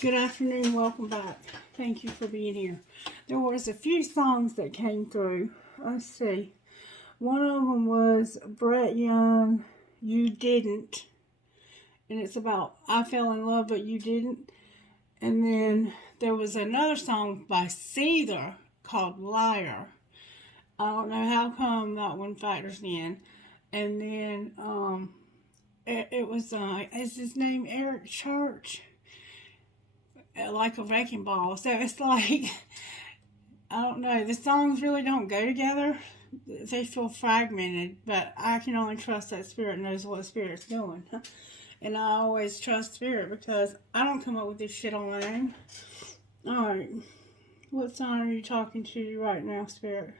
Good afternoon, welcome back. Thank you for being here. There was a few songs that came through. Let's see. One of them was Brett Young, You Didn't. And it's about I fell in love but you didn't. And then there was another song by Seether called Liar. I don't know how come that one factors in. And then it was is his name Eric Church? Like a wrecking ball. So it's like, I don't know, the songs really don't go together. They feel fragmented, but I can only trust that Spirit knows what Spirit's doing. And I always trust Spirit because I don't come up with this shit on my own. Alright, what sign are you talking to right now, Spirit?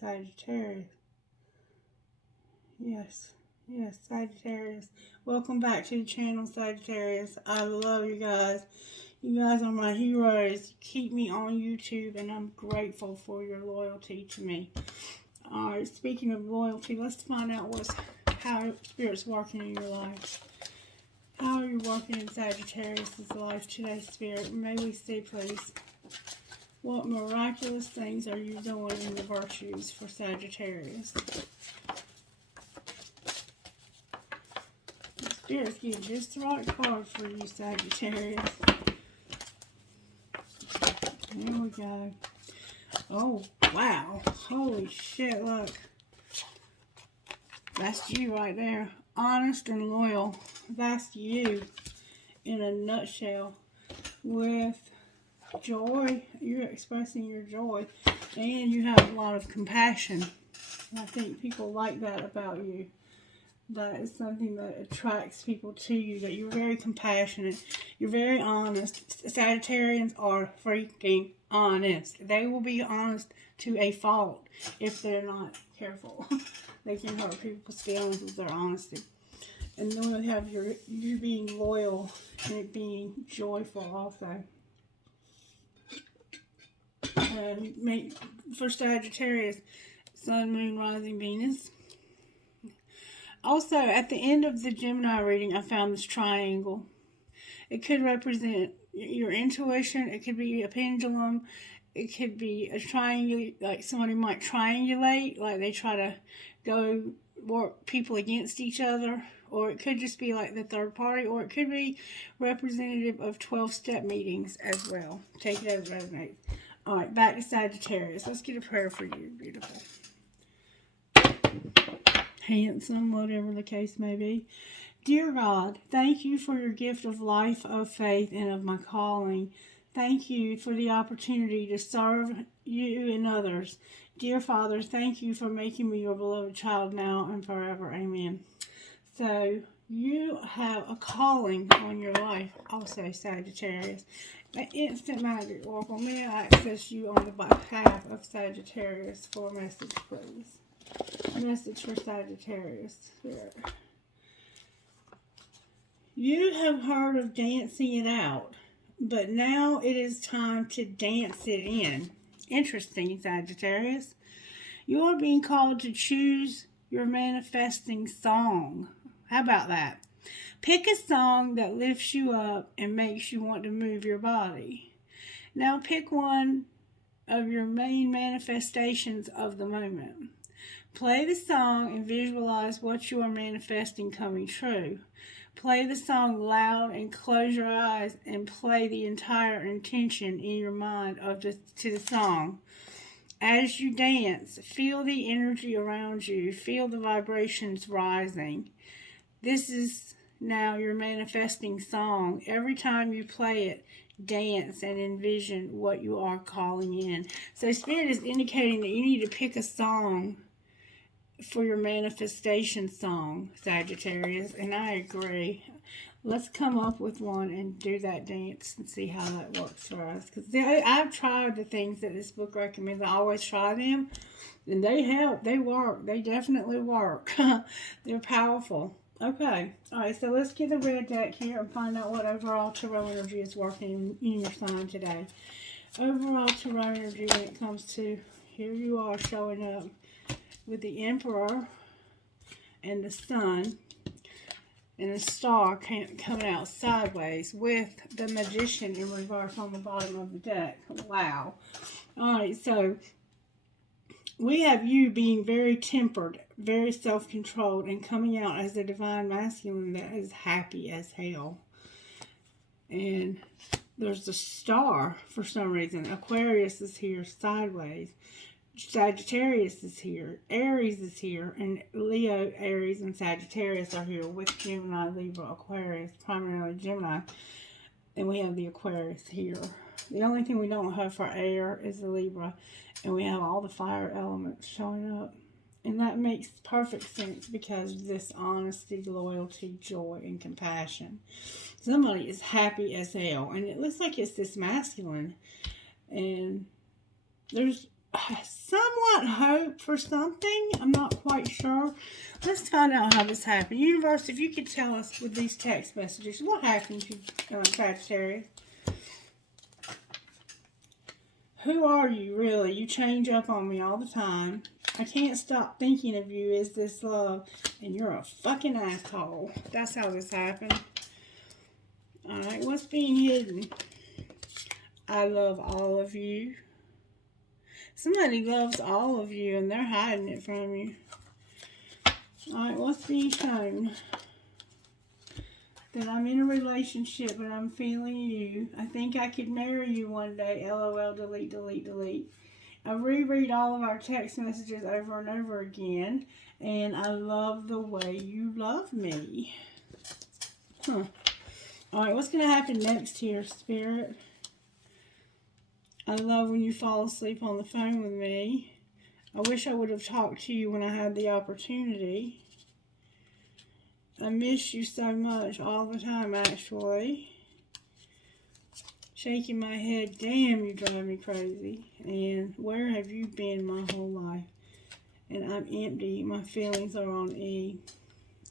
Sagittarius. Yes, Sagittarius. Welcome back to the channel, Sagittarius. I love you guys. You guys are my heroes. You keep me on YouTube, and I'm grateful for your loyalty to me. Alright, speaking of loyalty, let's find out how Spirit's working in your life. How are you working in Sagittarius' life today, Spirit? May we see, please. What miraculous things are you doing in the virtues for Sagittarius? The Spirit's getting just the right card for you, Sagittarius. There we go. Oh, wow. Holy shit, look. That's you right there. Honest and loyal. That's you in a nutshell. With joy, you're expressing your joy, and you have a lot of compassion. I think people like that about you. That is something that attracts people to you, that you're very compassionate, you're very honest. Sagittarians are freaking honest. They will be honest to a fault if they're not careful. They can hurt people's feelings with their honesty. And then we have you being loyal and it being joyful also. For Sagittarius, Sun, Moon, Rising, Venus. Also, at the end of the Gemini reading, I found this triangle. It could represent your intuition. It could be a pendulum. It could be a triangle, like somebody might triangulate, like they try to go work people against each other. Or it could just be like the third party. Or it could be representative of 12-step meetings as well. Take it as it resonates. Alright, back to Sagittarius. Let's get a prayer for you, beautiful. Handsome, whatever the case may be. Dear God, thank you for your gift of life, of faith, and of my calling. Thank you for the opportunity to serve you and others. Dear Father, thank you for making me your beloved child now and forever. Amen. So, you have a calling on your life, also, Sagittarius. An instant magic oracle. May I access you on the behalf of Sagittarius for a message, please? A message for Sagittarius. Spirit. You have heard of dancing it out, but now it is time to dance it in. Interesting, Sagittarius. You are being called to choose your manifesting song. How about that? Pick a song that lifts you up and makes you want to move your body. Now pick one of your main manifestations of the moment. Play the song and visualize what you are manifesting coming true. Play the song loud and close your eyes and play the entire intention in your mind to the song. As you dance, feel the energy around you. Feel the vibrations rising. This is now your manifesting song. Every time you play it, dance and envision what you are calling in. So Spirit is indicating that you need to pick a song for your manifestation song, Sagittarius, and I agree. Let's come up with one and do that dance and see how that works for us. Because I've tried the things that this book recommends. I always try them, and they help. They work. They definitely work. They're powerful. Okay. All right, so let's get the red deck here and find out what overall tarot energy is working in your sign today. Overall tarot energy when it comes to here you are showing up with the Emperor and the Sun and a star coming out sideways with the Magician in reverse on the bottom of the deck. Wow. Alright, so we have you being very tempered, very self-controlled, and coming out as a divine masculine that is happy as hell. And there's a star for some reason. Aquarius is here sideways. Sagittarius is here, Aries is here, and Leo, Aries, and Sagittarius are here with Gemini, Libra, Aquarius, primarily Gemini, and we have the Aquarius here. The only thing we don't have for air is the Libra, and we have all the fire elements showing up, and that makes perfect sense because of this honesty, loyalty, joy, and compassion. Somebody is happy as hell, and it looks like it's this masculine, and there's somewhat hope for something. I'm not quite sure. Let's find out how this happened. Universe, if you could tell us with these text messages, what happened to Sagittarius? Who are you, really? You change up on me all the time. I can't stop thinking of you as this love, and you're a fucking asshole. That's how this happened. Alright, what's being hidden? I love all of you. Somebody loves all of you and they're hiding it from you. Alright, what's being shown? That I'm in a relationship but I'm feeling you. I think I could marry you one day. LOL, delete, delete, delete. I reread all of our text messages over and over again. And I love the way you love me. Alright, what's going to happen next here, Spirit? I love when you fall asleep on the phone with me. I wish I would have talked to you when I had the opportunity. I miss you so much all the time, actually. Shaking my head, damn, you drive me crazy. And where have you been my whole life? And I'm empty. My feelings are on E.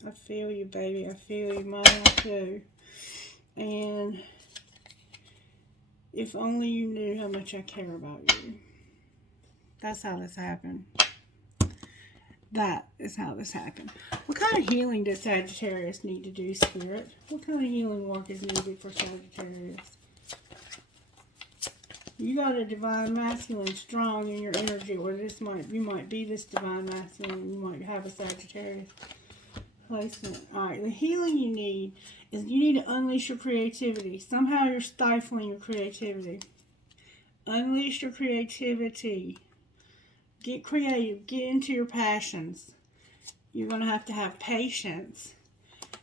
I feel you, baby. I feel you, mine too. And if only you knew how much I care about you. That's how this happened. That is how this happened. What kind of healing does Sagittarius need to do, Spirit? What kind of healing work is needed for Sagittarius? You got a divine masculine strong in your energy, or you might be this divine masculine. You might have a Sagittarius placement. Alright, the healing you need is you need to unleash your creativity. Somehow you're stifling your creativity. Unleash your creativity. Get creative. Get into your passions. You're going to have patience.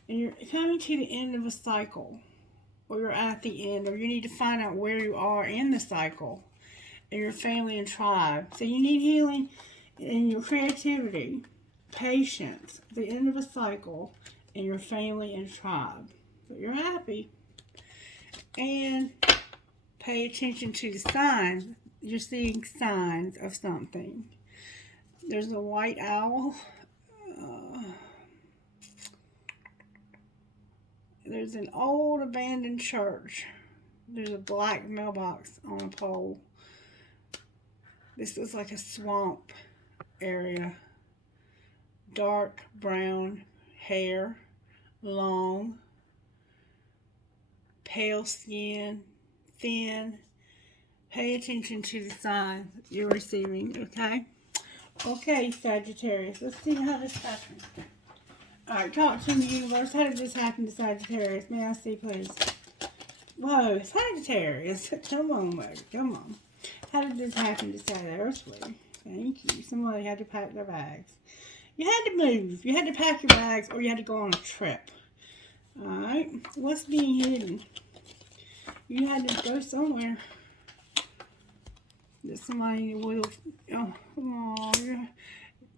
And you're coming to the end of a cycle. Or you're at the end. Or you need to find out where you are in the cycle. In your family and tribe. So you need healing in your creativity. Patience. The end of a cycle. In your family and tribe. But you're happy. And pay attention to the signs. You're seeing signs of something. There's a white owl. There's an old abandoned church. There's a black mailbox on a pole. This looks like a swamp area. Dark brown hair. Long. Pale skin. Thin. Pay attention to the signs you're receiving, okay? Okay, Sagittarius. Let's see how this happens. Alright, talk to me, universe. How did this happen to Sagittarius? May I see, please? Whoa, Sagittarius. Come on, baby. Come on. How did this happen to Sagittarius? Thank you. Somebody had to pack their bags. You had to move. You had to pack your bags or you had to go on a trip. Alright. What's being hidden? You had to go somewhere. That somebody would have,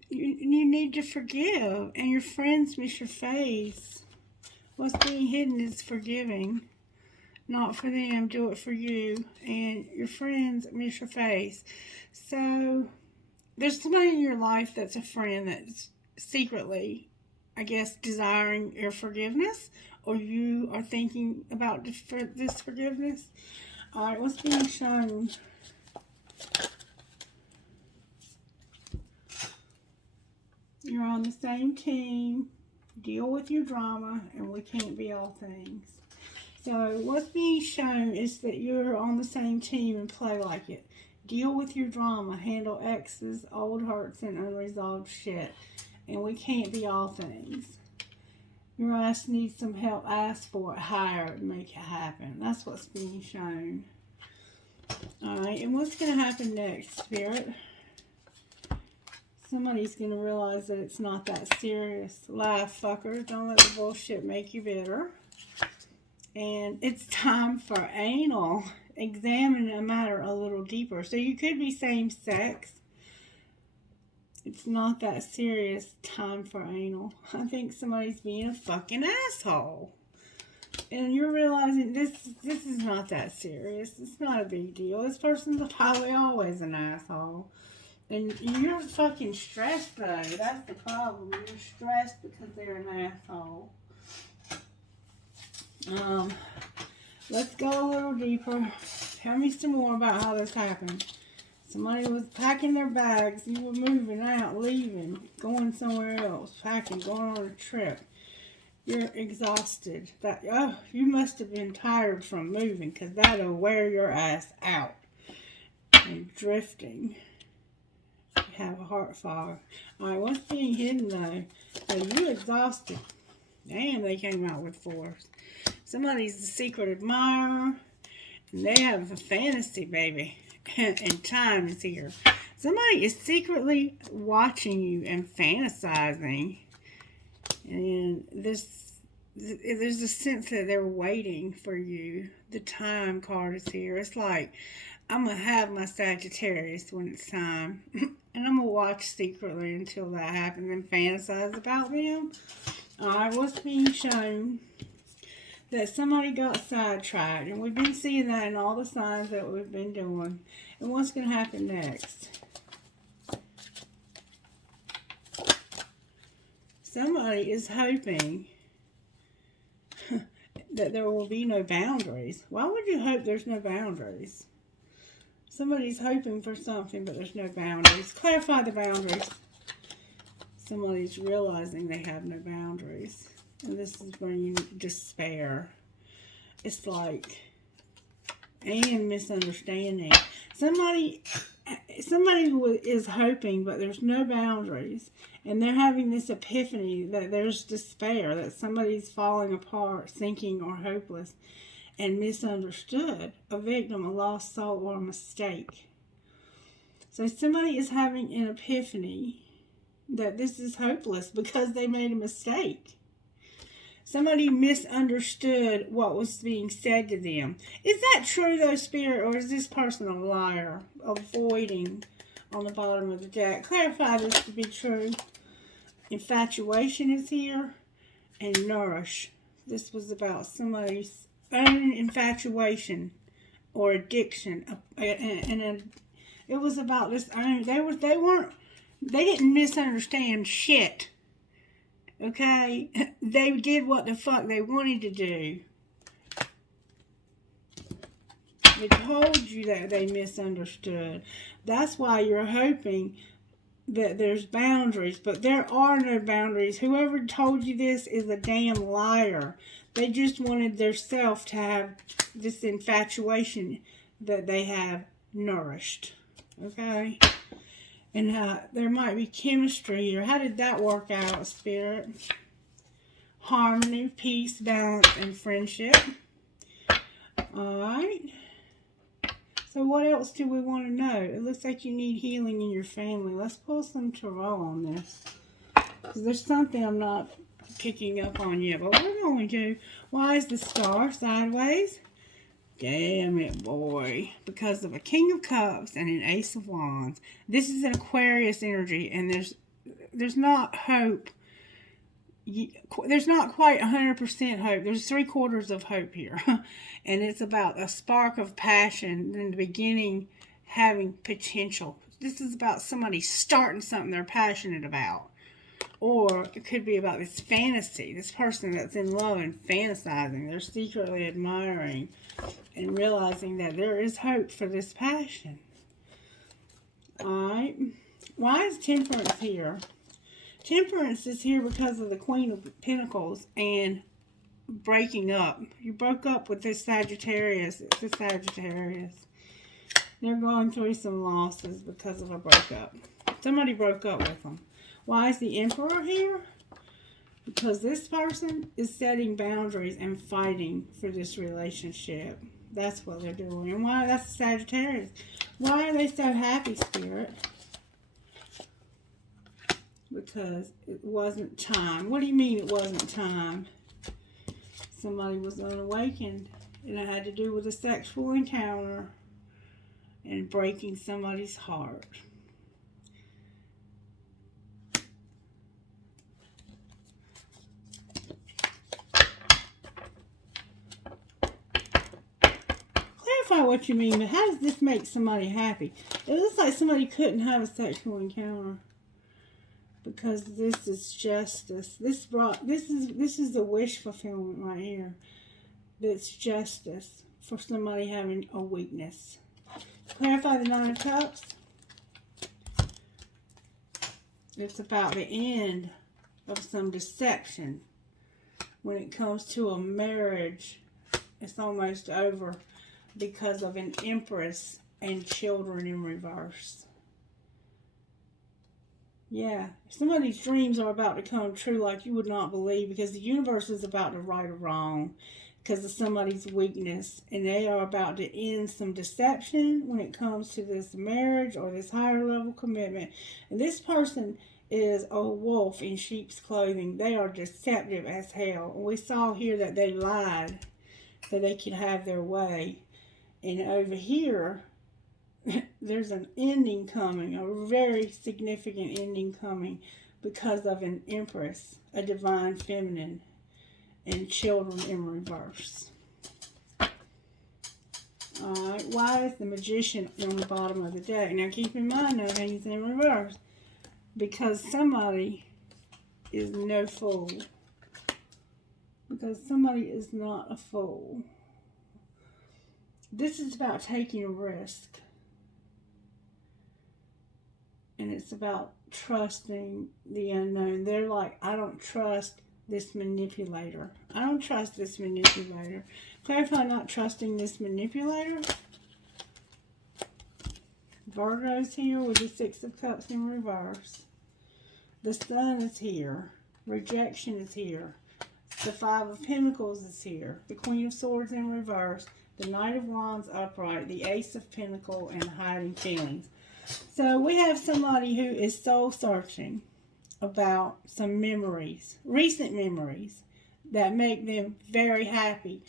you need to forgive, and your friends miss your face. What's being hidden is forgiving. Not for them, do it for you, and your friends miss your face. So, there's somebody in your life that's a friend that's secretly, I guess, desiring your forgiveness, or you are thinking about this forgiveness. Alright, what's being shown? same team. Deal with your drama, and we can't be all things. So what's being shown is that you're on the same team and play like it. Deal with your drama. Handle exes, old hurts, and unresolved shit. And we can't be all things. Your ass needs some help. Ask for it. Hire it. Make it happen. That's what's being shown. Alright, and what's going to happen next, Spirit? Somebody's going to realize that it's not that serious. Laugh, fuckers. Don't let the bullshit make you bitter. And it's time for anal. Examine a matter a little deeper. So you could be same sex. It's not that serious. Time for anal. I think somebody's being a fucking asshole. And you're realizing this is not that serious. It's not a big deal. This person's probably always an asshole. And you're fucking stressed though. That's the problem. You're stressed because they're an asshole. Let's go a little deeper. Tell me some more about how this happened. Somebody was packing their bags. You were moving out, leaving, going somewhere else, packing, going on a trip. You're exhausted. You must have been tired from moving, because that'll wear your ass out. And drifting. You have a heart fog. Alright, what's being hidden though? You're exhausted. Damn, they came out with force. Somebody's a secret admirer. And they have a fantasy, baby. And time is here. Somebody is secretly watching you and fantasizing. And there's a sense that they're waiting for you. The time card is here. It's like, I'm going to have my Sagittarius when it's time. And I'm going to watch secretly until that happens and fantasize about them. Alright, what's being shown? That somebody got sidetracked. And we've been seeing that in all the signs that we've been doing. And what's going to happen next? Somebody is hoping that there will be no boundaries. Why would you hope there's no boundaries? Somebody's hoping for something, but there's no boundaries. Clarify the boundaries. Somebody's realizing they have no boundaries. And this is where you despair. It's like, and misunderstanding. Somebody is hoping, but there's no boundaries. And they're having this epiphany that there's despair, that somebody's falling apart, sinking, or hopeless, and misunderstood. A victim, a lost soul, or a mistake. So somebody is having an epiphany that this is hopeless because they made a mistake. Somebody misunderstood what was being said to them. Is that true, though, Spirit, or is this person a liar? Avoiding on the bottom of the deck. Clarify this to be true. Infatuation is here. And nourish. This was about somebody's own infatuation or addiction. And it was about this own. They didn't misunderstand shit. Okay? They did what the fuck they wanted to do. They told you that they misunderstood. That's why you're hoping that there's boundaries. But there are no boundaries. Whoever told you this is a damn liar. They just wanted their self to have this infatuation that they have nourished. Okay? And there might be chemistry here. How did that work out, Spirit? Harmony, peace, balance, and friendship. Alright. So what else do we want to know? It looks like you need healing in your family. Let's pull some tarot on this. Because there's something I'm not picking up on yet. But we're going to. Why is the star sideways? Damn it, boy. Because of a King of Cups and an Ace of Wands. This is an Aquarius energy. And there's not hope. There's not quite 100% hope. There's 3/4 of hope here. And it's about a spark of passion in the beginning having potential. This is about somebody starting something they're passionate about. Or it could be about this fantasy. This person that's in love and fantasizing. They're secretly admiring and realizing that there is hope for this passion. Alright. Why is Temperance here? Temperance is here because of the Queen of Pentacles and breaking up. You broke up with this Sagittarius. It's a Sagittarius. They're going through some losses because of a breakup. Somebody broke up with them. Why is the Emperor here? Because this person is setting boundaries and fighting for this relationship. That's what they're doing. And why? That's the Sagittarius. Why are they so happy, Spirit? Because it wasn't time. What do you mean it wasn't time? Somebody was unawakened. And it had to do with a sexual encounter and breaking somebody's heart. Clarify what you mean, but how does this make somebody happy? It looks like somebody couldn't have a sexual encounter because this is justice. This is the wish fulfillment right here. That's justice for somebody having a weakness. Clarify the Nine of Cups. It's about the end of some deception. When it comes to a marriage, it's almost over because of an Empress and children in reverse. Yeah, some of these dreams are about to come true like you would not believe because the universe is about to right a wrong because of somebody's weakness, and they are about to end some deception when it comes to this marriage or this higher level commitment. And this person is a wolf in sheep's clothing. They are deceptive as hell. We saw here that they lied so they could have their way. And over here, there's an ending coming, a very significant ending coming because of an Empress, a divine feminine, and children in reverse. Alright, why is the Magician on the bottom of the deck? Now keep in mind though, he's in reverse. Because somebody is no fool. Because somebody is not a fool. This is about taking a risk. And it's about trusting the unknown. They're like, I don't trust this manipulator. I don't trust this manipulator. Clarify not trusting this manipulator. Virgo's here with the Six of Cups in reverse. The Sun is here. Rejection is here. The Five of Pentacles is here. The Queen of Swords in reverse. The Knight of Wands upright. The Ace of Pentacles and hiding feelings. So we have somebody who is soul searching about some memories, recent memories that make them very happy.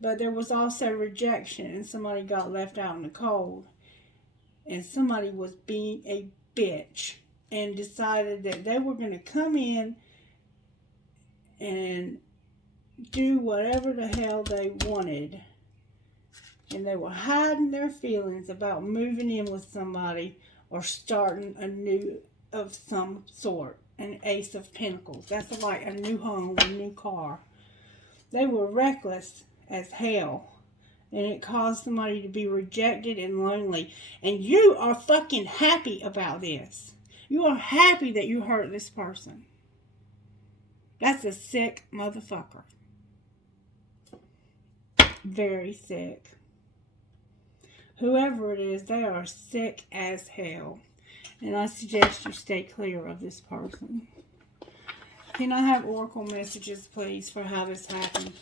But there was also rejection and somebody got left out in the cold. And somebody was being a bitch and decided that they were going to come in and do whatever the hell they wanted. And they were hiding their feelings about moving in with somebody or starting a new of some sort. An Ace of Pentacles. That's like a new home, a new car. They were reckless as hell. And it caused somebody to be rejected and lonely. And you are fucking happy about this. You are happy that you hurt this person. That's a sick motherfucker. Very sick. Whoever it is, they are sick as hell. And I suggest you stay clear of this person. Can I have oracle messages, please, for how this happened?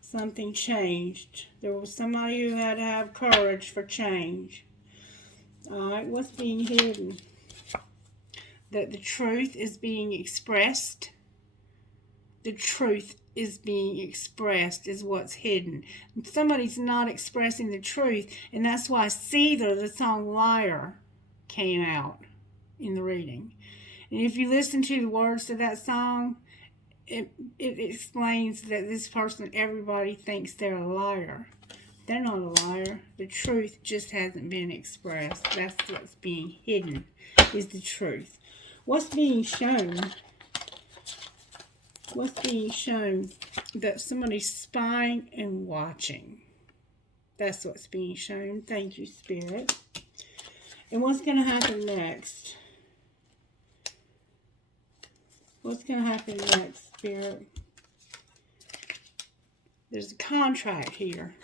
Something changed. There was somebody who had to have courage for change. Alright, what's being hidden? That the truth is being expressed. The truth is being expressed is what's hidden. Somebody's not expressing the truth, and that's why Seether, the song Liar, came out in the reading. And if you listen to the words to that song, it explains that this person, everybody thinks they're a liar. They're not a liar. The truth just hasn't been expressed. That's what's being hidden, is the truth. What's being shown? What's being shown? That somebody's spying and watching. That's what's being shown. Thank you, Spirit. And what's going to happen next? What's going to happen next, Spirit? There's a contract here.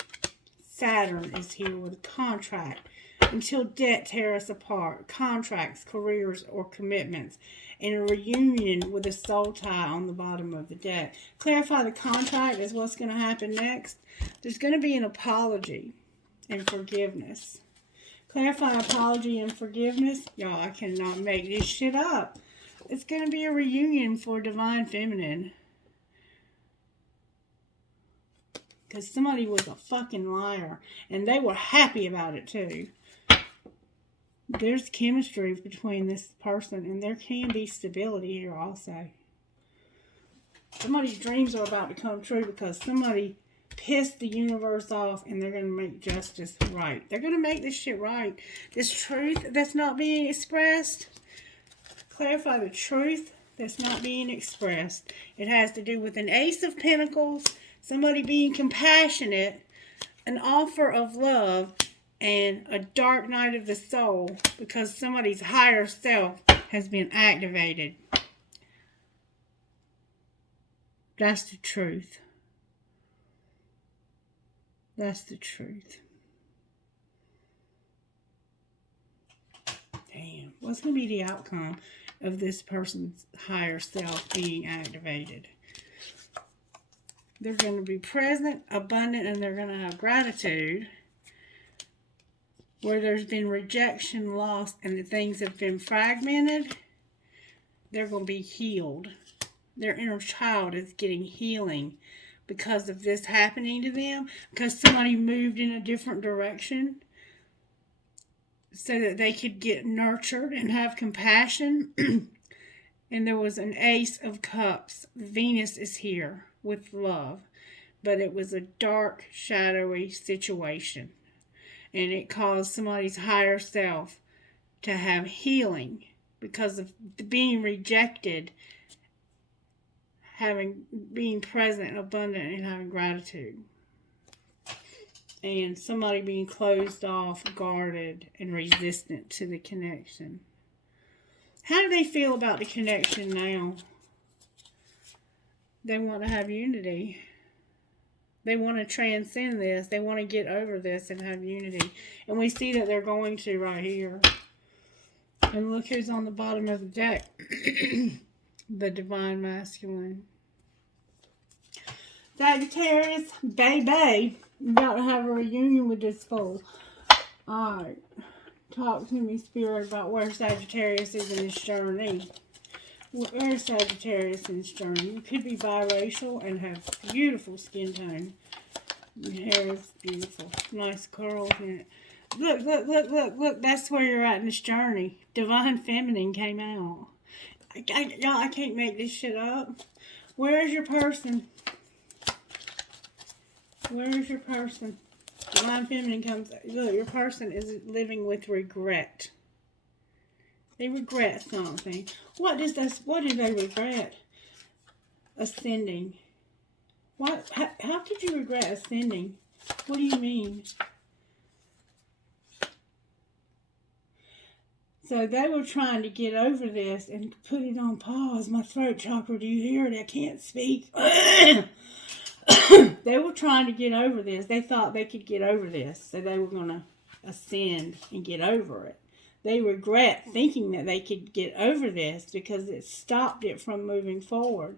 Saturn is here with a contract. Until debt tear us apart. Contracts, careers, or commitments. And a reunion with a soul tie on the bottom of the deck. Clarify the contract is what's going to happen next. There's going to be an apology and forgiveness. Clarify apology and forgiveness. Y'all, I cannot make this shit up. It's going to be a reunion for Divine Feminine. Because somebody was a fucking liar. And they were happy about it too. There's chemistry between this person. And there can be stability here also. Somebody's dreams are about to come true. Because somebody pissed the universe off. And they're going to make justice right. They're going to make this shit right. This truth that's not being expressed. Clarify the truth that's not being expressed. It has to do with an Ace of Pentacles. Somebody being compassionate, an offer of love, and a dark night of the soul because somebody's higher self has been activated. That's the truth. That's the truth. Damn. What's going to be the outcome of this person's higher self being activated? They're going to be present, abundant, and they're going to have gratitude. Where there's been rejection, loss, and the things have been fragmented, they're going to be healed. Their inner child is getting healing because of this happening to them. Because somebody moved in a different direction so that they could get nurtured and have compassion. And there was an Ace of Cups. Venus is here with love. But it was a dark, shadowy situation. And it caused somebody's higher self to have healing because of being rejected, being present, abundant, and having gratitude. And somebody being closed off, guarded, and resistant to the connection. How do they feel about the connection now? They want to have unity. They want to transcend this. They want to get over this and have unity. And we see that they're going to right here. And look who's on the bottom of the deck. The Divine Masculine. Sagittarius, baby. You're about to have a reunion with this fool. Alright. Talk to me, Spirit, about where Sagittarius is in his journey. Where's Sagittarius in this journey? You could be biracial and have beautiful skin tone. Your hair is beautiful. Nice curls in it. Look, look, look, look, look. That's where you're at in this journey. Divine Feminine came out. Y'all, I can't make this shit up. Where's your person? Where's your person? Divine Feminine comes. Look, your person is living with regret. They regret something. What do they regret? Ascending. What? How could you regret ascending? What do you mean? So they were trying to get over this and put it on pause. My throat chakra, do you hear it? I can't speak. They were trying to get over this. They thought they could get over this. So they were going to ascend and get over it. They regret thinking that they could get over this because it stopped it from moving forward.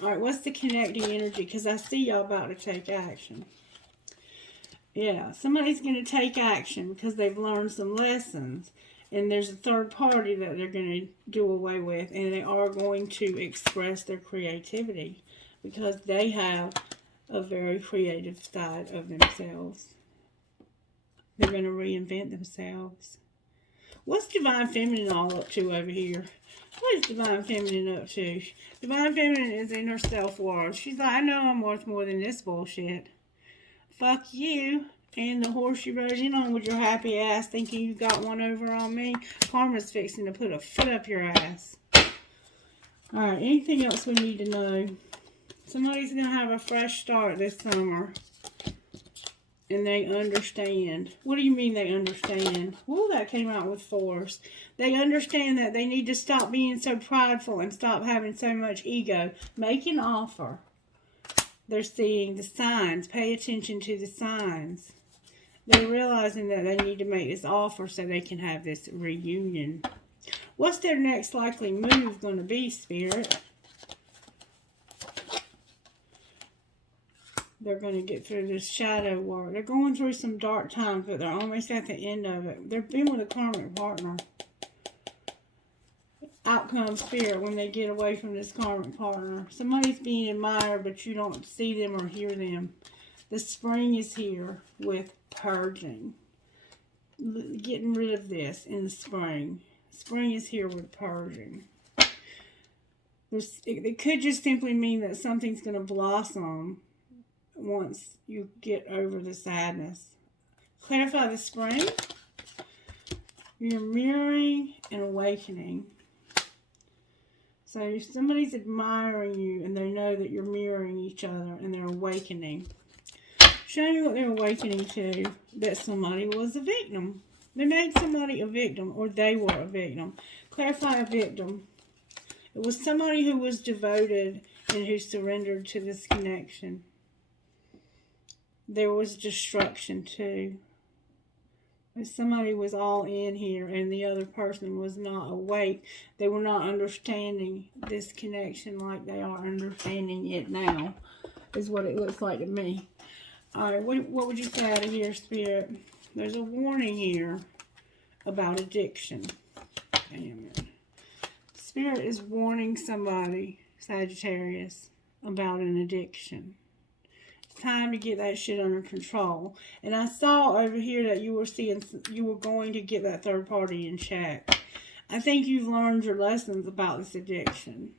All right, what's the connecting energy? Because I see y'all about to take action. Yeah, somebody's going to take action because they've learned some lessons. And there's a third party that they're going to do away with. And they are going to express their creativity because they have a very creative side of themselves. They're going to reinvent themselves. What's Divine Feminine all up to over here? What is Divine Feminine up to? Divine Feminine is in her self-worth. She's like, I know I'm worth more than this bullshit. Fuck you. And the horse you rode in on with your happy ass thinking you got one over on me. Karma's fixing to put a foot up your ass. Alright, anything else we need to know? Somebody's going to have a fresh start this summer. And they understand. What do you mean they understand? Well, that came out with force. They understand that they need to stop being so prideful and stop having so much ego. Make an offer. They're seeing the signs. Pay attention to the signs. They're realizing that they need to make this offer so they can have this reunion. What's their next likely move going to be, Spirit? They're going to get through this shadow work. They're going through some dark times, but they're almost at the end of it. They're being with a karmic partner. Out comes Spirit when they get away from this karmic partner. Somebody's being admired, but you don't see them or hear them. The spring is here with purging. Getting rid of this in the spring. Spring is here with purging. It could just simply mean that something's going to blossom once you get over the sadness. Clarify the spring. You're mirroring and awakening. So somebody's admiring you and they know that you're mirroring each other and they're awakening. Show me what they're awakening to. That somebody was a victim. They made somebody a victim, or they were a victim. Clarify a victim. It was somebody who was devoted and who surrendered to this connection. There was destruction too. If somebody was all in here and the other person was not awake, they were not understanding this connection like they are understanding it now, is what it looks like to me. Alright, what would you say out of here, Spirit? There's a warning here about addiction. Damn it. Spirit is warning somebody, Sagittarius, about an addiction. It's time to get that shit under control. And I saw over here that you were going to get that third party in check. I think you've learned your lessons about this addiction.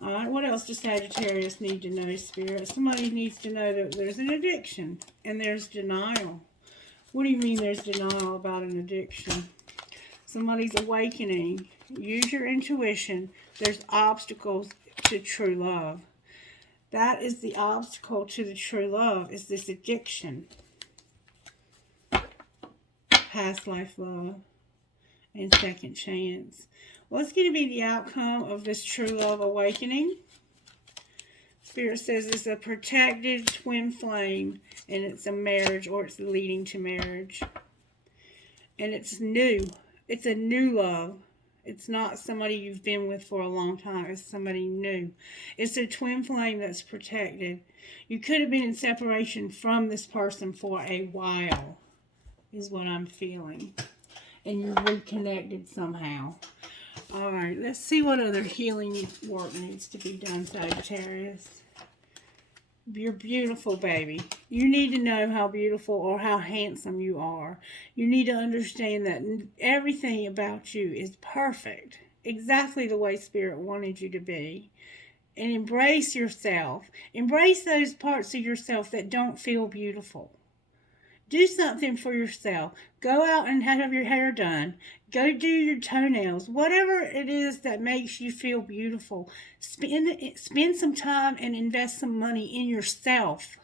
Alright, what else does Sagittarius need to know, Spirit? Somebody needs to know that there's an addiction and there's denial. What do you mean there's denial about an addiction? Somebody's awakening. Use your intuition. There's obstacles to true love. That is the obstacle to the true love, is this addiction. Past life love and second chance. What's going to be the outcome of this true love awakening? Spirit says it's a protected twin flame, and it's a marriage, or it's leading to marriage. And it's new. It's a new love. It's not somebody you've been with for a long time. It's somebody new. It's a twin flame that's protected. You could have been in separation from this person for a while, is what I'm feeling. And you're reconnected somehow. Alright, let's see what other healing work needs to be done, Sagittarius. You're beautiful, baby. You need to know how beautiful or how handsome you are. You need to understand that everything about you is perfect. Exactly the way Spirit wanted you to be. And embrace yourself. Embrace those parts of yourself that don't feel beautiful. Do something for yourself. Go out and have your hair done. Go do your toenails. Whatever it is that makes you feel beautiful. Spend some time and invest some money in yourself.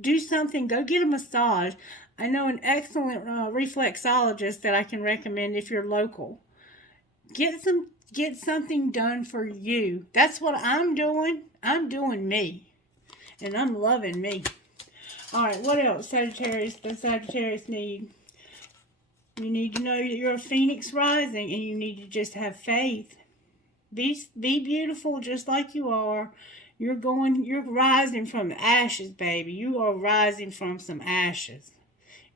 Do something. Go get a massage. I know an excellent reflexologist that I can recommend if you're local. Get something done for you. That's what I'm doing. I'm doing me. And I'm loving me. Alright, what else, Sagittarius, does Sagittarius need? You need to know that you're a phoenix rising, and you need to just have faith. Be beautiful just like you are. You're rising from ashes, baby. You are rising from some ashes.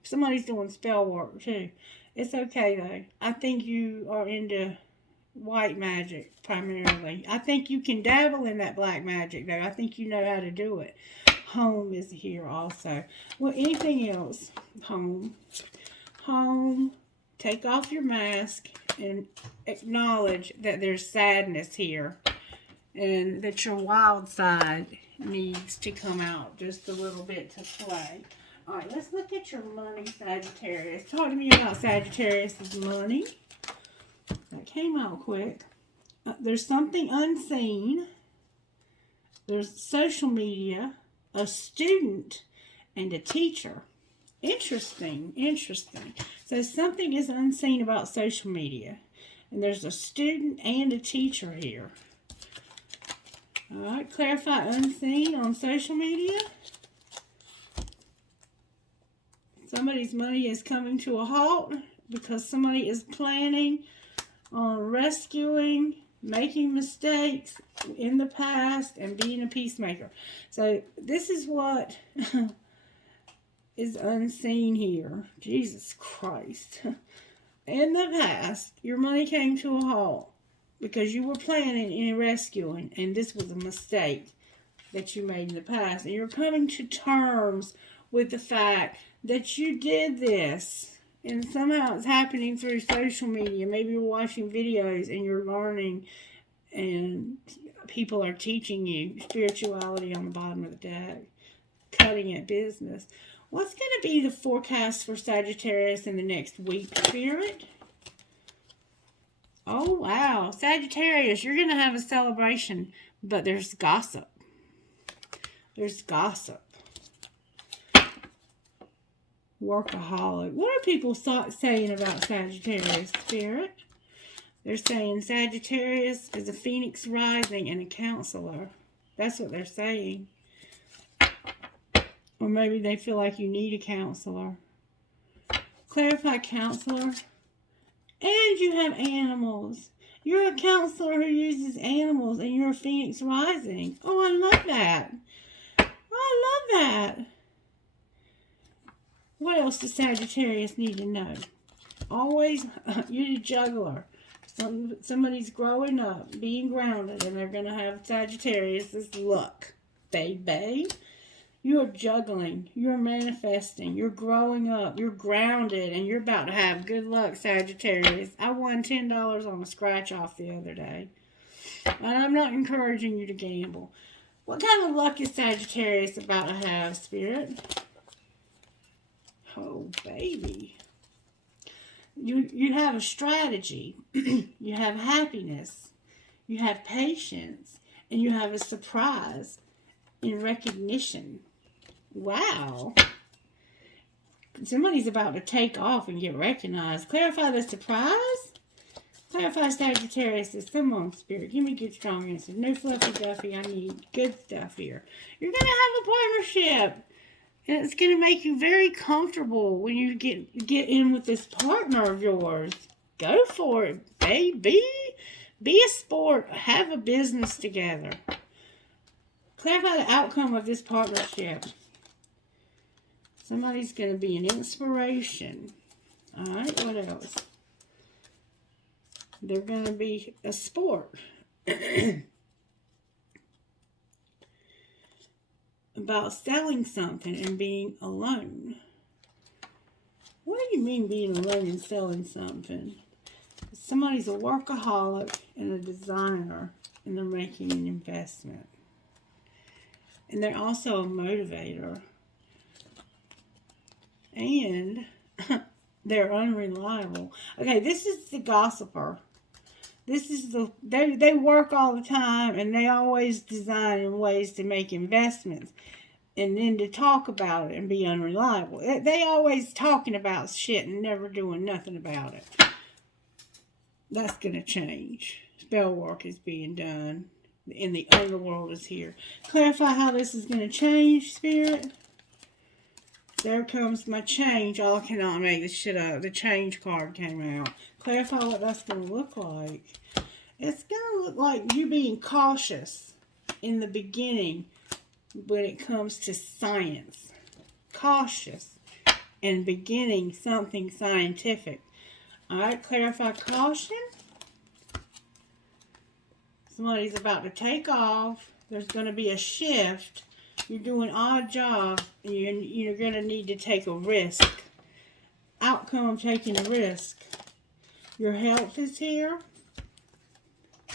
Somebody's doing spell work, too. It's okay, though. I think you are into white magic, primarily. I think you can dabble in that black magic, though. I think you know how to do it. Home is here also. Well, anything else? Home. Home. Take off your mask and acknowledge that there's sadness here. And that your wild side needs to come out just a little bit to play. Alright, let's look at your money, Sagittarius. Talk to me about Sagittarius' money. That came out quick. There's something unseen. There's social media. A student, and a teacher. Interesting, interesting. So something is unseen about social media. And there's a student and a teacher here. All right, clarify unseen on social media. Somebody's money is coming to a halt because somebody is planning on rescuing, making mistakes in the past, and being a peacemaker. So this is what is unseen here. Jesus Christ. In the past, your money came to a halt because you were planning and rescuing, and this was a mistake that you made in the past. And you're coming to terms with the fact that you did this, and somehow it's happening through social media. Maybe you're watching videos and you're learning, and people are teaching you spirituality on the bottom of the deck. Cutting at business. What's going to be the forecast for Sagittarius in the next week, Spirit? Oh, wow. Sagittarius, you're going to have a celebration, but there's gossip. There's gossip. Workaholic. What are people saying about Sagittarius, Spirit? They're saying Sagittarius is a phoenix rising and a counselor. That's what they're saying. Or maybe they feel like you need a counselor. Clarify counselor. And you have animals. You're a counselor who uses animals, and you're a phoenix rising. Oh, I love that. I love that. What else does Sagittarius need to know? Always, you're a juggler. Somebody's growing up, being grounded, and they're going to have Sagittarius' luck. Baby. You're juggling. You're manifesting. You're growing up. You're grounded, and you're about to have good luck, Sagittarius. I won $10 on a scratch-off the other day. And I'm not encouraging you to gamble. What kind of luck is Sagittarius about to have, Spirit? Oh, baby. You have a strategy. You have happiness. You have patience. And you have a surprise in recognition. Wow. Somebody's about to take off and get recognized. Clarify the surprise. Clarify Sagittarius. Come on, Spirit. Give me good, strong answers. No fluffy duffy. I need good stuff here. You're going to have a partnership. And it's going to make you very comfortable when you get in with this partner of yours. Go for it, baby. Be a sport. Have a business together. Clarify the outcome of this partnership. Somebody's going to be an inspiration. All right, what else? They're going to be a sport. About selling something and being alone. What do you mean being alone and selling something? Somebody's a workaholic and a designer, and they're making an investment. And they're also a motivator. And they're unreliable. Okay, this is the gossiper. This is they work all the time, and they always design in ways to make investments. And then to talk about it and be unreliable. They always talking about shit and never doing nothing about it. That's going to change. Spell work is being done. And the underworld is here. Clarify how this is going to change, Spirit. There comes my change. Oh, I cannot make this shit up. The change card came out. Clarify what that's going to look like. It's going to look like you being cautious in the beginning when it comes to science. Cautious and beginning something scientific. All right, clarify caution. Somebody's about to take off. There's going to be a shift. You're doing an odd job, and you're going to need to take a risk. Outcome of taking a risk. Your health is here.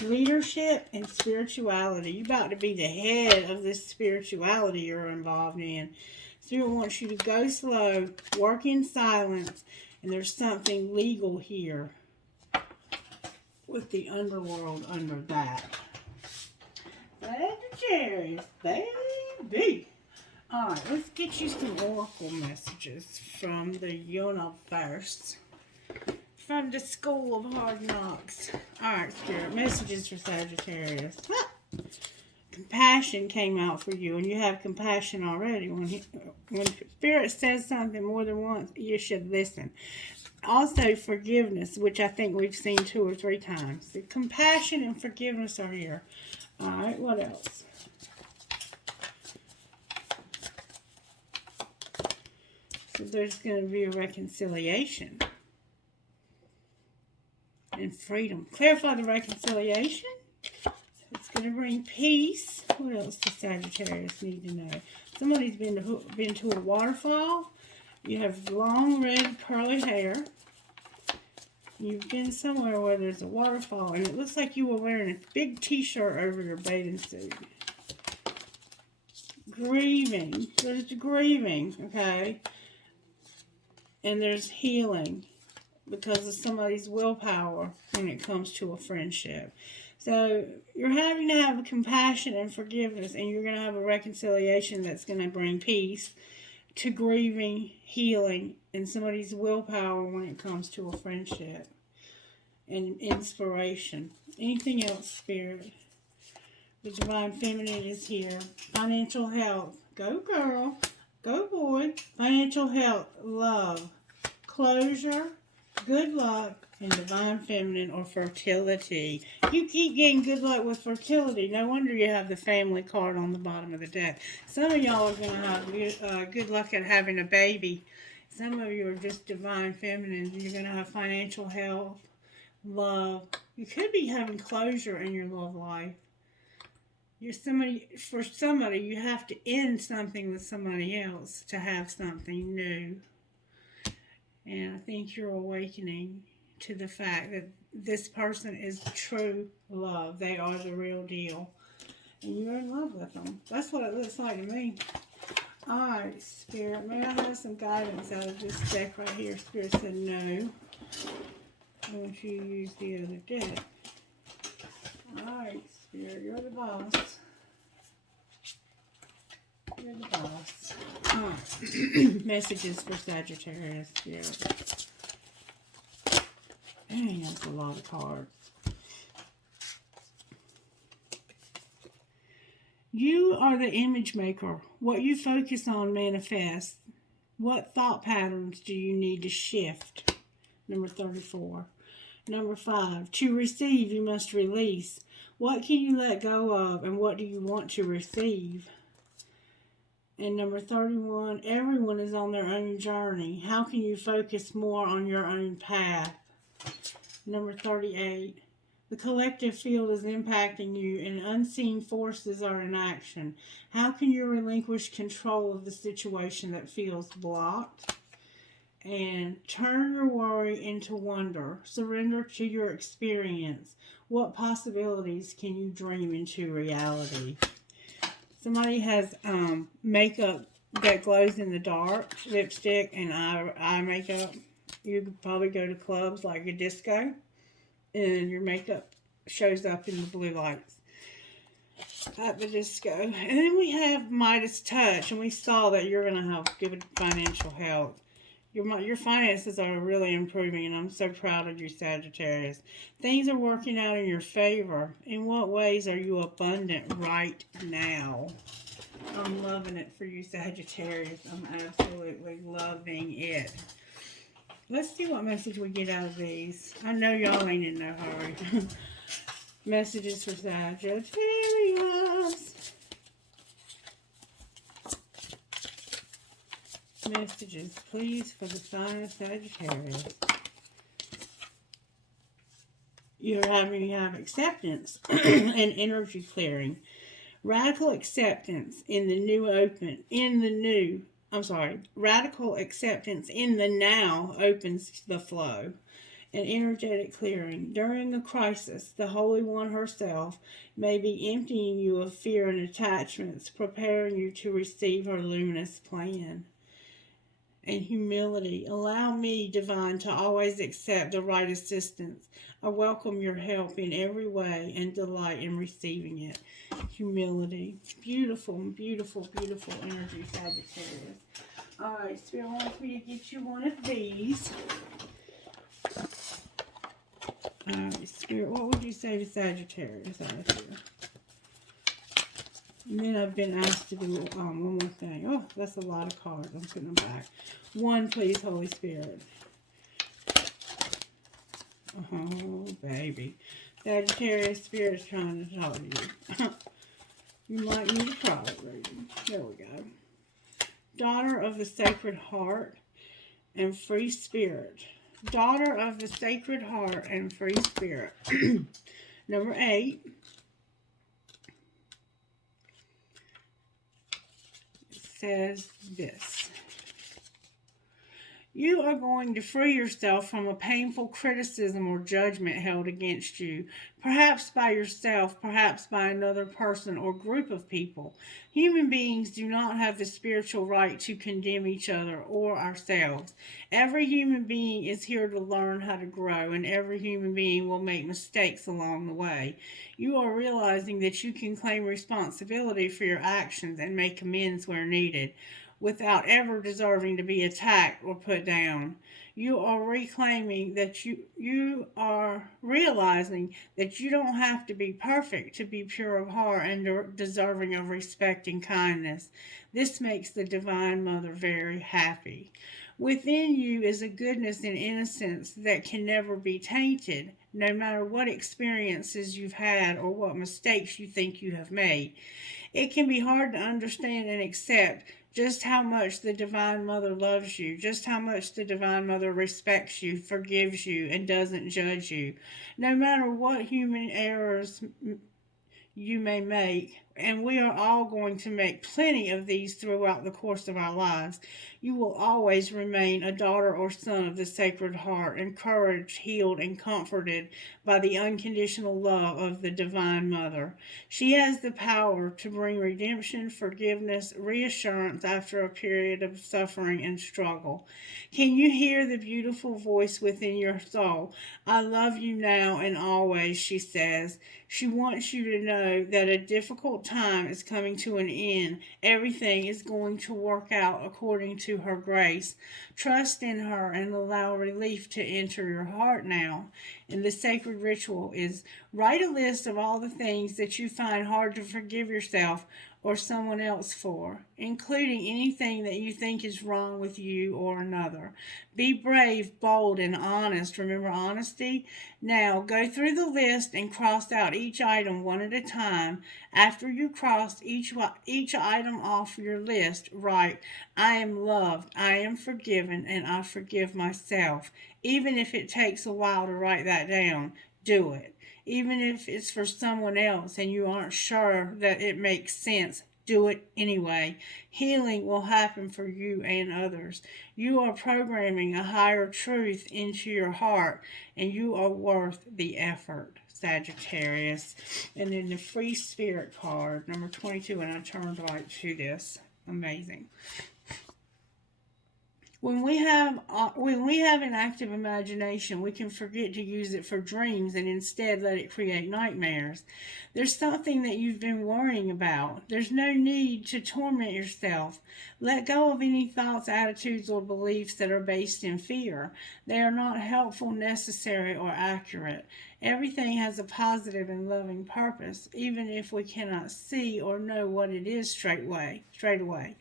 Leadership and spirituality. You're about to be the head of this spirituality you're involved in. Spirit wants you to go slow, work in silence, and there's something legal here with the underworld under that. Sagittarius, baby. Alright, let's get you some oracle messages from the universe. From the School of Hard Knocks. Alright, Spirit, messages for Sagittarius. Compassion came out for you, and you have compassion already. When Spirit says something more than once, you should listen. Also, forgiveness, which I think we've seen 2 or 3 times. The compassion and forgiveness are here. Alright, what else? So there's going to be a reconciliation. And freedom. Clarify the reconciliation. It's going to bring peace. What else does Sagittarius need to know? Somebody's been to a waterfall. You have long red curly hair. You've been somewhere where there's a waterfall, and it looks like you were wearing a big t-shirt over your bathing suit. Grieving. There's grieving, okay? And there's healing because of somebody's willpower when it comes to a friendship. So you're having to have compassion and forgiveness, and you're going to have a reconciliation that's going to bring peace to grieving, healing, and somebody's willpower when it comes to a friendship and inspiration. Anything else, Spirit? The Divine Feminine is here. Financial health. Go girl. Go boy. Financial health. Love. Closure. Good luck. And Divine Feminine or fertility. You keep getting good luck with fertility. No wonder you have the family card on the bottom of the deck. Some of y'all are going to have good luck at having a baby. Some of you are just Divine Feminine. You're going to have financial health, love. You could be having closure in your love life. For somebody, you have to end something with somebody else to have something new. And I think you're awakening to the fact that this person is true love. They are the real deal. And you're in love with them. That's what it looks like to me. Alright, Spirit. May I have some guidance out of this deck right here? Spirit said no. I want you to use the other deck. Alright, Spirit. You're the boss. You're the boss. Alright. Messages for Sagittarius, Spirit. Dang, that's a lot of cards. You are the image maker. What you focus on manifests. What thought patterns do you need to shift? Number 34. Number 5. To receive, you must release. What can you let go of, and what do you want to receive? And number 31. Everyone is on their own journey. How can you focus more on your own path? Number 38. The collective field is impacting you and unseen forces are in action. How can you relinquish control of the situation that feels blocked? And turn your worry into wonder. Surrender to your experience. What possibilities can you dream into reality? Somebody has makeup that glows in the dark, lipstick and eye makeup. You could probably go to clubs like a disco, and your makeup shows up in the blue lights at the disco. And then we have Midas Touch, and we saw that you're going to have good financial health. Your finances are really improving, and I'm so proud of you, Sagittarius. Things are working out in your favor. In what ways are you abundant right now? I'm loving it for you, Sagittarius. I'm absolutely loving it. Let's see what message we get out of these. I know y'all ain't in no hurry. Messages for Sagittarius. Messages, please, for the sign of Sagittarius. You have acceptance and energy clearing. Radical acceptance in the radical acceptance in the now opens the flow. And energetic clearing. During a crisis, the Holy One herself may be emptying you of fear and attachments, preparing you to receive her luminous plan. and humility. Allow me, Divine, to always accept the right assistance. I welcome your help in every way and delight in receiving it. Humility. Beautiful, beautiful, beautiful energy, Sagittarius. All right, Spirit wants me to get you one of these. All right, Spirit, what would you say to Sagittarius out here? And then I've been asked to do one more thing. Oh, that's a lot of cards. I'm putting them back. One, please, Holy Spirit. Oh, baby. Sagittarius, Spirit's trying to talk to you. You might need a private reading. There we go. Daughter of the Sacred Heart and Free Spirit. Daughter of the Sacred Heart and Free Spirit. Number 8. Says this. You are going to free yourself from a painful criticism or judgment held against you, perhaps by yourself, perhaps by another person or group of people. Human beings do not have the spiritual right to condemn each other or ourselves. Every human being is here to learn how to grow, and every human being will make mistakes along the way. You are realizing that you can claim responsibility for your actions and make amends where needed, without ever deserving to be attacked or put down. You are reclaiming that you are realizing that you don't have to be perfect to be pure of heart and deserving of respect and kindness. This makes the Divine Mother very happy. Within you is a goodness and innocence that can never be tainted, no matter what experiences you've had or what mistakes you think you have made. It can be hard to understand and accept just how much the Divine Mother loves you, just how much the Divine Mother respects you, forgives you, and doesn't judge you. No matter what human errors you may make, and we are all going to make plenty of these throughout the course of our lives, you will always remain a daughter or son of the Sacred Heart, encouraged, healed, and comforted by the unconditional love of the Divine Mother. She has the power to bring redemption, forgiveness, reassurance after a period of suffering and struggle. Can you hear the beautiful voice within your soul? I love you now and always, she says. She wants you to know that a difficult time is coming to an end. Everything is going to work out according to her grace. Trust in her and allow relief to enter your heart now. And the sacred ritual is write a list of all the things that you find hard to forgive yourself or someone else for, including anything that you think is wrong with you or another. Be brave, bold, and honest. Remember honesty? Now, go through the list and cross out each item one at a time. After you cross each item off your list, write, I am loved, I am forgiven, and I forgive myself. Even if it takes a while to write that down, do it. Even if it's for someone else and you aren't sure that it makes sense, do it anyway. Healing will happen for you and others. You are programming a higher truth into your heart, and you are worth the effort, Sagittarius. And then the Free Spirit card, number 22, and I turned right to this. Amazing. When we have an active imagination, we can forget to use it for dreams and instead let it create nightmares. There's something that you've been worrying about. There's no need to torment yourself. Let go of any thoughts, attitudes, or beliefs that are based in fear. They are not helpful, necessary, or accurate. Everything has a positive and loving purpose, even if we cannot see or know what it is straight away.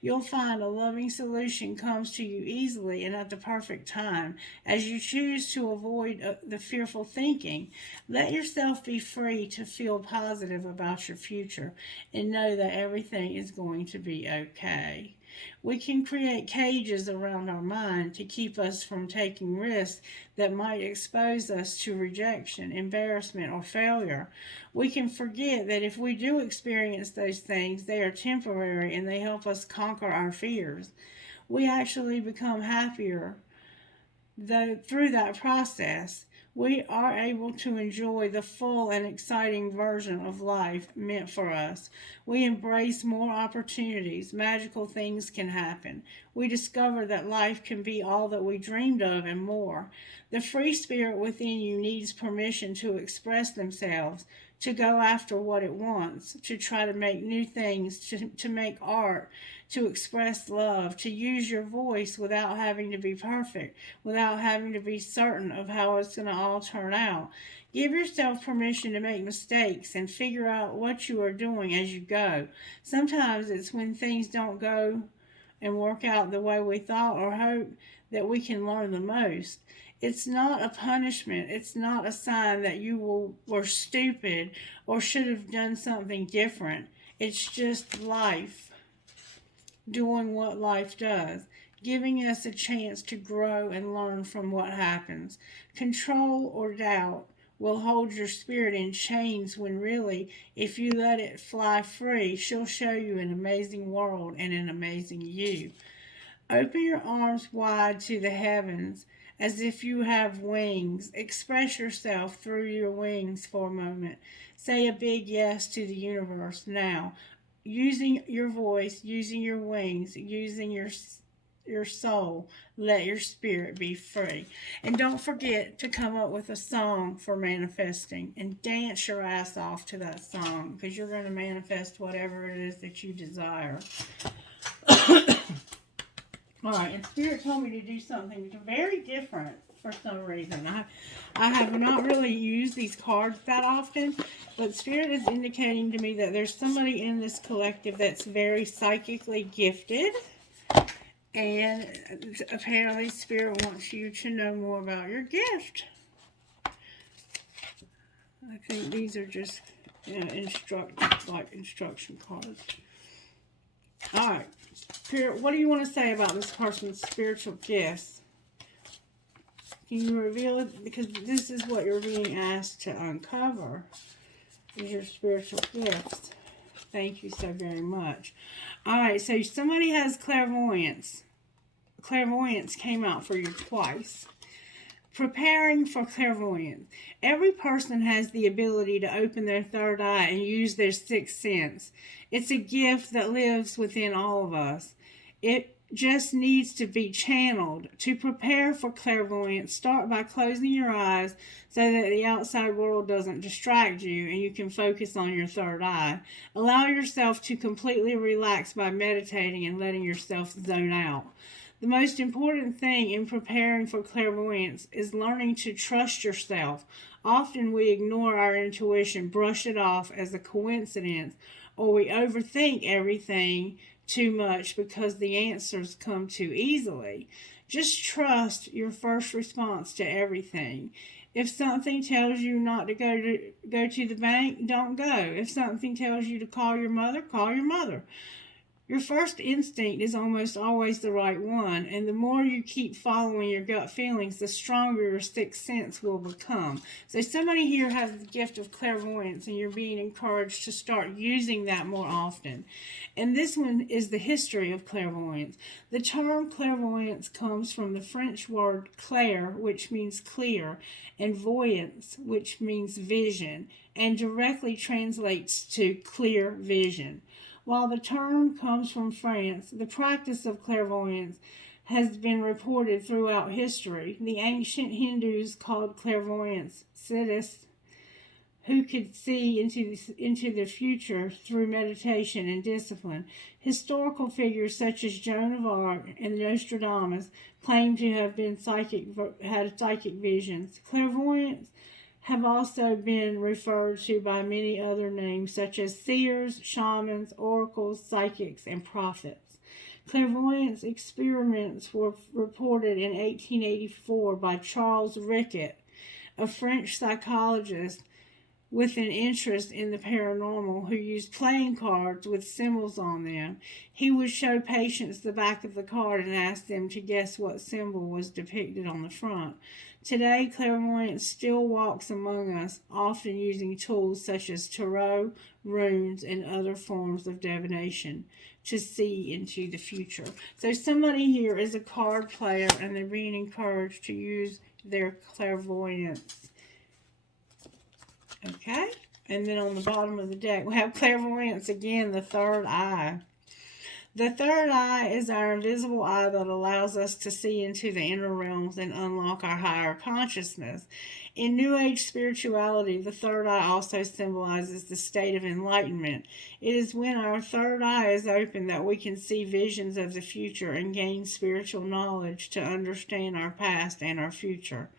You'll find a loving solution comes to you easily and at the perfect time as you choose to avoid the fearful thinking. Let yourself be free to feel positive about your future and know that everything is going to be okay. We can create cages around our mind to keep us from taking risks that might expose us to rejection, embarrassment, or failure. We can forget that if we do experience those things, they are temporary and they help us conquer our fears. We actually become happier through that process. we are able to enjoy the full and exciting version of life meant for us. We embrace more opportunities. Magical things can happen. We discover that life can be all that we dreamed of and more. The free spirit within you needs permission to express themselves, to go after what it wants, to try to make new things, to make art, to express love, to use your voice without having to be perfect, without having to be certain of how it's going to all turn out. Give yourself permission to make mistakes and figure out what you are doing as you go. Sometimes it's when things don't go and work out the way we thought or hoped that we can learn the most. It's not a punishment. It's not a sign that you were stupid or should have done something different. It's just life doing what life does, giving us a chance to grow and learn from what happens. Control or doubt will hold your spirit in chains when really, if you let it fly free, she'll show you an amazing world and an amazing you. Open your arms wide to the heavens as if you have wings. Express yourself through your wings for a moment. Say a big yes to the universe now. Using your voice, using your wings, using your soul, let your spirit be free. And don't forget to come up with a song for manifesting and dance your ass off to that song, because you're going to manifest whatever it is that you desire. Alright, and Spirit told me to do something very different for some reason. I have not really used these cards that often, but Spirit is indicating to me that there's somebody in this collective that's very psychically gifted, and apparently Spirit wants you to know more about your gift. I think these are just instruction cards. Alright, Spirit, what do you want to say about this person's spiritual gifts? Can you reveal it? Because this is what you're being asked to uncover, is your spiritual gifts. Thank you so very much. Alright, so somebody has clairvoyance. Clairvoyance came out for you twice. Preparing for clairvoyance. Every person has the ability to open their third eye and use their sixth sense. It's a gift that lives within all of us. It just needs to be channeled. To prepare for clairvoyance, start by closing your eyes so that the outside world doesn't distract you and you can focus on your third eye. Allow yourself to completely relax by meditating and letting yourself zone out. The most important thing in preparing for clairvoyance is learning to trust yourself. Often we ignore our intuition, brush it off as a coincidence, or we overthink everything too much because the answers come too easily. Just trust your first response to everything. If something tells you not to go to the bank, don't go. If something tells you to call your mother, call your mother. Your first instinct is almost always the right one, and the more you keep following your gut feelings, the stronger your sixth sense will become. So somebody here has the gift of clairvoyance, and you're being encouraged to start using that more often. And this one is the history of clairvoyance. The term clairvoyance comes from the French word clair, which means clear, and voyance, which means vision, and directly translates to clear vision. While the term comes from France, the practice of clairvoyance has been reported throughout history. The ancient Hindus called clairvoyance siddhis, who could see into the future through meditation and discipline. Historical figures such as Joan of Arc and Nostradamus claim to have been had psychic visions. Clairvoyance have also been referred to by many other names such as seers, shamans, oracles, psychics, and prophets. Clairvoyance experiments were reported in 1884 by Charles Riquet, a French psychologist with an interest in the paranormal, who used playing cards with symbols on them. He would show patients the back of the card and ask them to guess what symbol was depicted on the front. Today, clairvoyance still walks among us, often using tools such as tarot, runes, and other forms of divination to see into the future. So somebody here is a card player, and they're being encouraged to use their clairvoyance Okay? And then on the bottom of the deck, we have clairvoyance again, the third eye. The third eye is our invisible eye that allows us to see into the inner realms and unlock our higher consciousness. In New Age spirituality, the third eye also symbolizes the state of enlightenment. It is when our third eye is open that we can see visions of the future and gain spiritual knowledge to understand our past and our future.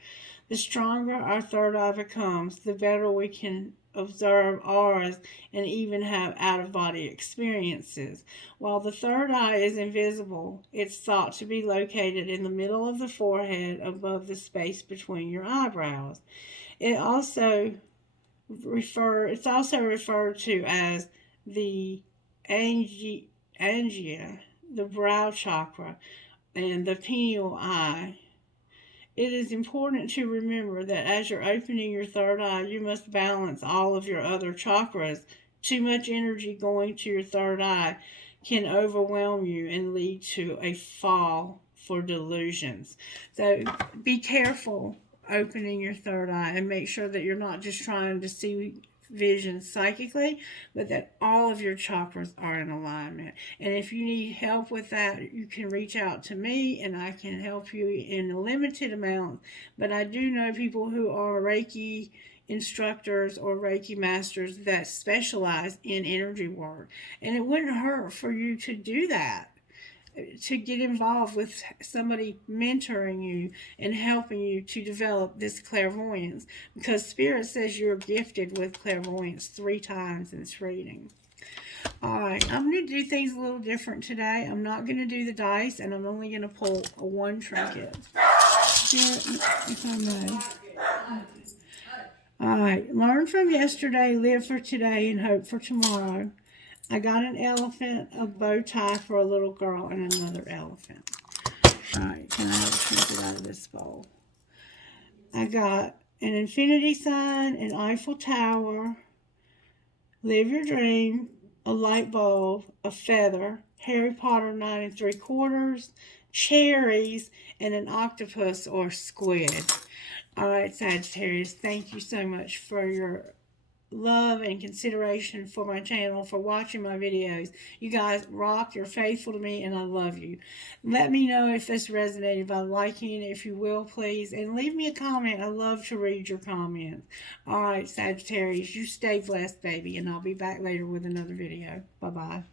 The stronger our third eye becomes, the better we can observe auras and even have out-of-body experiences. While the third eye is invisible, it's thought to be located in the middle of the forehead above the space between your eyebrows. It's also referred to as the angia, the brow chakra, and the pineal eye. It is important to remember that as you're opening your third eye, you must balance all of your other chakras. Too much energy going to your third eye can overwhelm you and lead to a fall for delusions. So be careful opening your third eye and make sure that you're not just trying to see vision psychically, but that all of your chakras are in alignment. And if you need help with that, you can reach out to me and I can help you in a limited amount. But I do know people who are Reiki instructors or Reiki masters that specialize in energy work. And it wouldn't hurt for you to do that, to get involved with somebody mentoring you and helping you to develop this clairvoyance, because Spirit says you're gifted with clairvoyance 3 times in this reading. Alright, I'm going to do things a little different today. I'm not going to do the dice, and I'm only going to pull a 1 trinket. Here, if I may. Alright, learn from yesterday, live for today, and hope for tomorrow. I got an elephant, a bow tie for a little girl, and another elephant. Alright, can I have a trinket out of this bowl? I got an infinity sign, an Eiffel Tower, live your dream, a light bulb, a feather, Harry Potter 9 3/4, cherries, and an octopus or squid. Alright, Sagittarius, thank you so much for your love and consideration for my channel, for watching my videos. You guys rock, you're faithful to me, and I love you. Let me know if this resonated by liking it, if you will, please, and leave me a comment. I love to read your comments. Alright, Sagittarius, you stay blessed, baby, and I'll be back later with another video. Bye-bye.